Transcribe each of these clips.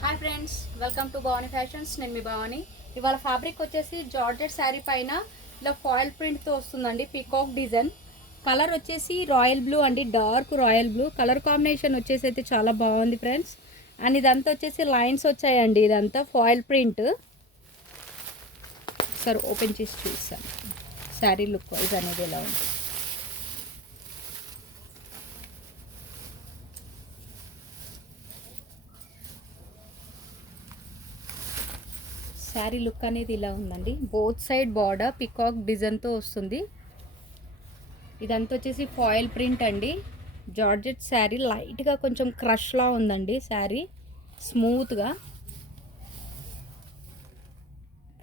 Hi friends, welcome to Bhavani fashions. నేను మీ భవానీ. ఇవాళ fabric వచ్చేసి జార్జెట్ శారీ పైన ఇలా ఫాయిల్ ప్రింట్తో వస్తుందండి. Peacock design. కలర్ వచ్చేసి రాయల్ బ్లూ అండి, dark royal blue colour combination వచ్చేసి అయితే చాలా బాగుంది ఫ్రెండ్స్. అండ్ ఇదంతా వచ్చేసి లైన్స్ వచ్చాయండి. ఇదంతా ఫాయిల్ ప్రింట్. సార్ ఓపెన్ చేసి చూస్తాను శారీ లుక్ వైజ్ అనేది ఎలా ఉంది. శారీ లుక్ అనేది ఇలా ఉందండి. బోత్ సైడ్ బార్డర్ పికాక్ డిజైన్తో వస్తుంది. ఇదంతా వచ్చేసి ఫాయిల్ ప్రింట్ అండి. జార్జెట్ శారీ లైట్గా కొంచెం క్రష్లా ఉందండి. శారీ స్మూత్గా,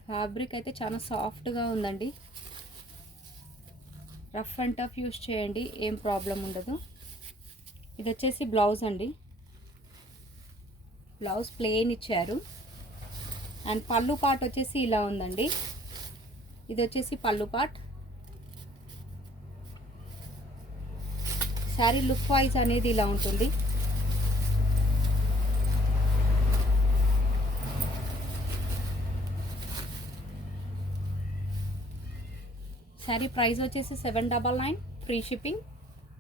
ఫ్యాబ్రిక్ అయితే చాలా సాఫ్ట్గా ఉందండి. రఫ్ అండ్ టఫ్ యూస్ చేయండి, ఏం ప్రాబ్లం ఉండదు. ఇది వచ్చేసి బ్లౌజ్ అండి. బ్లౌజ్ ప్లెయిన్ ఇచ్చారు. అండ్ పళ్ళు పార్ట్ వచ్చేసి ఇలా ఉందండి. ఇది వచ్చేసి పళ్ళు పార్ట్. శారీ లుక్ వైజ్ అనేది ఇలా ఉంటుంది. శారీ ప్రైస్ వచ్చేసి 799, ఫ్రీ షిప్పింగ్.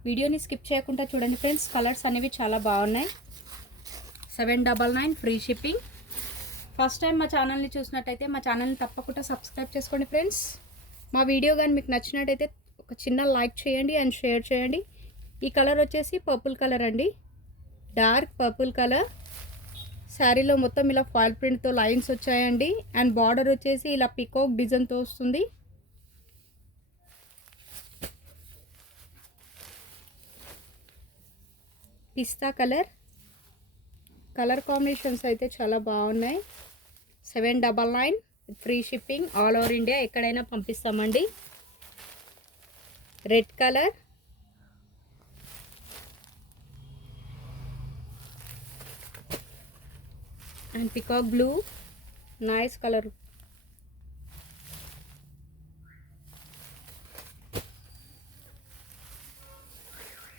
వీడియోని స్కిప్ చేయకుండా చూడండి ఫ్రెండ్స్, కలర్స్ అనేవి చాలా బాగున్నాయి. 799, ఫ్రీ షిప్పింగ్. ఫస్ట్ టైం మా ఛానల్ని చూసినట్టయితే మా ఛానల్ని తప్పకుండా సబ్స్క్రైబ్ చేసుకోండి ఫ్రెండ్స్. మా వీడియో కానీ మీకు నచ్చినట్టయితే ఒక చిన్న లైక్ చేయండి అండ్ షేర్ చేయండి. ఈ కలర్ వచ్చేసి పర్పుల్ కలర్ అండి, డార్క్ పర్పుల్ కలర్. శారీలో మొత్తం ఇలా ఫాయిల్ ప్రింట్తో లైన్స్ వచ్చాయండి. అండ్ బార్డర్ వచ్చేసి ఇలా పికాక్ డిజైన్తో వస్తుంది. పిస్తా కలర్. కలర్ కాంబినేషన్స్ అయితే చాలా బాగున్నాయి. 799, free shipping. All over India ఎక్కడైనా పంపిస్తామండి. Red colour, and peacock blue, nice colour.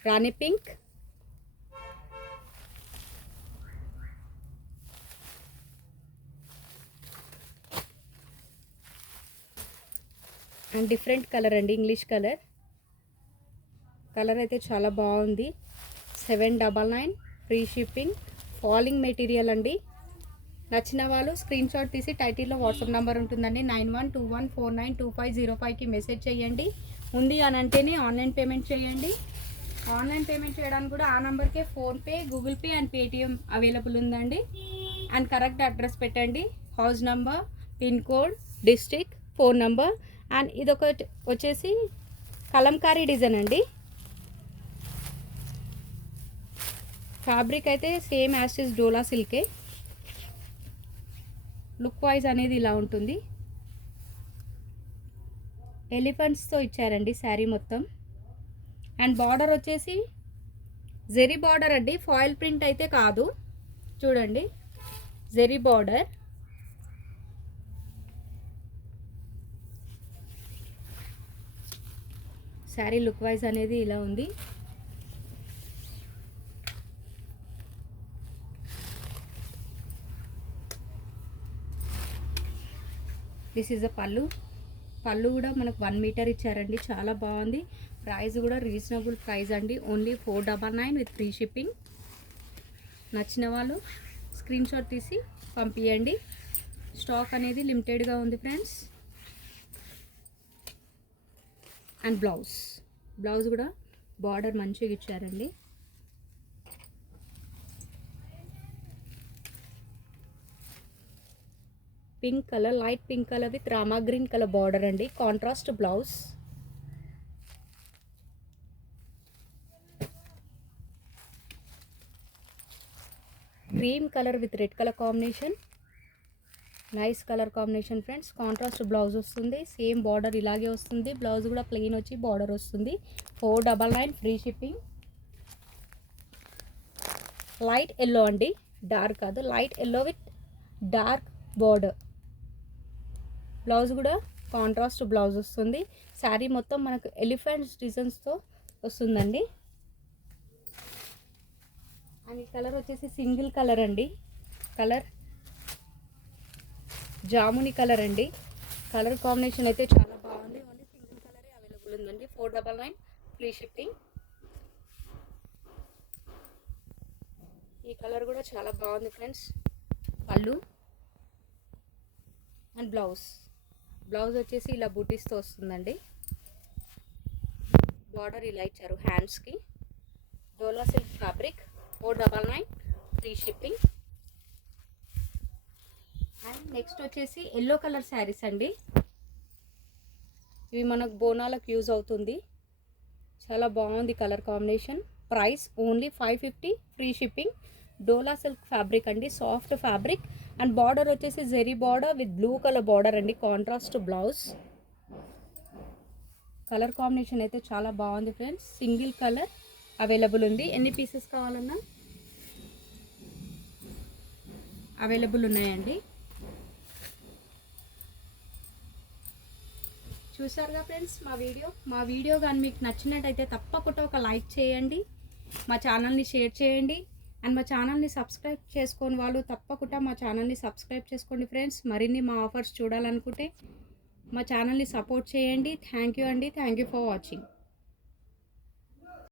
Rani pink, and different colour అండి, ఇంగ్లీష్ కలర్. కలర్ అయితే చాలా బాగుంది. 799, ఫ్రీ షిప్పింగ్. ఫాలింగ్ మెటీరియల్ అండి. నచ్చిన వాళ్ళు స్క్రీన్ షాట్ తీసి టైటిల్లో వాట్సాప్ నెంబర్ ఉంటుందండి, 9121492505కి మెసేజ్ చేయండి. ఉంది అని అంటేనే ఆన్లైన్ పేమెంట్ చేయండి. ఆన్లైన్ పేమెంట్ చేయడానికి కూడా ఆ నెంబర్కే PhonePe, Google pay and Paytm available ఉందండి. అండ్ కరెక్ట్ అడ్రస్ పెట్టండి, house number, pin code, district, phone number. And ఇదొక వచ్చేసి కలంకారీ డిజైన్ అండి. ఫ్యాబ్రిక్ అయితే సేమ్ యాస్టిస్ డోలా సిల్కే. లుక్ వైజ్ అనేది ఇలా ఉంటుంది. ఎలిఫెంట్స్తో ఇచ్చారండి శారీ మొత్తం. అండ్ బార్డర్ వచ్చేసి జెరీ బార్డర్ అండి, ఫాయిల్ ప్రింట్ అయితే కాదు. చూడండి, zari border. Sari look wise అనేది ఇలా ఉంది. దిస్ ఈజ్ అ పళ్ళు. పళ్ళు కూడా మనకు 1 మీటర్ ఇచ్చారండి, చాలా బాగుంది. ప్రైస్ కూడా రీజనబుల్ ప్రైస్ అండి, ఓన్లీ 499 విత్ ఫ్రీ షిప్పింగ్. నచ్చిన వాళ్ళు స్క్రీన్ షాట్ తీసి పంపించండి. స్టాక్ అనేది లిమిటెడ్గా ఉంది ఫ్రెండ్స్. అండ్ బ్లౌజ్ కూడా బార్డర్ మంచిగా ఇచ్చారండి. Pink colour, light pink colour with Rama green colour border అండి, contrast blouse. Cream colour with red colour combination, nice colour combination friends. Contrast blouse వస్తుంది, సేమ్ బార్డర్ ఇలాగే వస్తుంది. బ్లౌజ్ కూడా ప్లెయిన్ వచ్చి border వస్తుంది. 499, ఫ్రీ షిప్పింగ్. లైట్ ఎల్లో అండి, dark కాదు, light yellow with dark border. Blouse కూడా కాంట్రాస్ట్ బ్లౌజ్ వస్తుంది. శారీ మొత్తం మనకు ఎలిఫెంట్స్ డిజైన్స్తో వస్తుందండి. అండ్ ఈ కలర్ వచ్చేసి సింగిల్ కలర్ అండి, కలర్ జాముని కలర్ అండి. కలర్ కాంబినేషన్ అయితే చాలా బాగుంది. ఓన్లీ సింగిల్ కలరే అవైలబుల్ ఉందండి. 499 ఫ్రీ షిప్పింగ్. ఈ కలర్ కూడా చాలా బాగుంది ఫ్రెండ్స్. పళ్ళు అండ్ బ్లౌజ్ వచ్చేసి ఇలా బూటీస్తో వస్తుందండి. బార్డర్ ఇలా ఇచ్చారు హ్యాండ్స్కి. Dola silk fabric. 499 free shipping. And next వచ్చేసి ఎల్లో కలర్ శారీస్ అండి. ఇవి మనకు బోనాలకు యూజ్ అవుతుంది. చాలా బాగుంది colour combination. Price only 550 free shipping. Dola silk fabric అండి, సాఫ్ట్ ఫ్యాబ్రిక్. అండ్ బార్డర్ వచ్చేసి zari border with blue colour border అండి, కాంట్రాస్ట్ బ్లౌజ్. కలర్ కాంబినేషన్ అయితే చాలా బాగుంది ఫ్రెండ్స్. సింగిల్ కలర్ అవైలబుల్ ఉంది. ఎన్ని పీసెస్ కావాలన్నా అవైలబుల్ ఉన్నాయండి. చూసారుగా ఫ్రెండ్స్ మా వీడియో కానీ మీకు నచ్చినట్టయితే తప్పకుండా ఒక లైక్ చేయండి, మా ఛానల్ని షేర్ చేయండి. అండ్ మా ఛానల్ని సబ్స్క్రైబ్ చేసుకోని వాళ్ళు తప్పకుండా మా ఛానల్ని సబ్స్క్రైబ్ చేసుకోండి ఫ్రెండ్స్. మరిన్ని మా ఆఫర్స్ చూడాలనుకుంటే మా ఛానల్ని సపోర్ట్ చేయండి. థ్యాంక్ యూ అండి. Thank you for watching.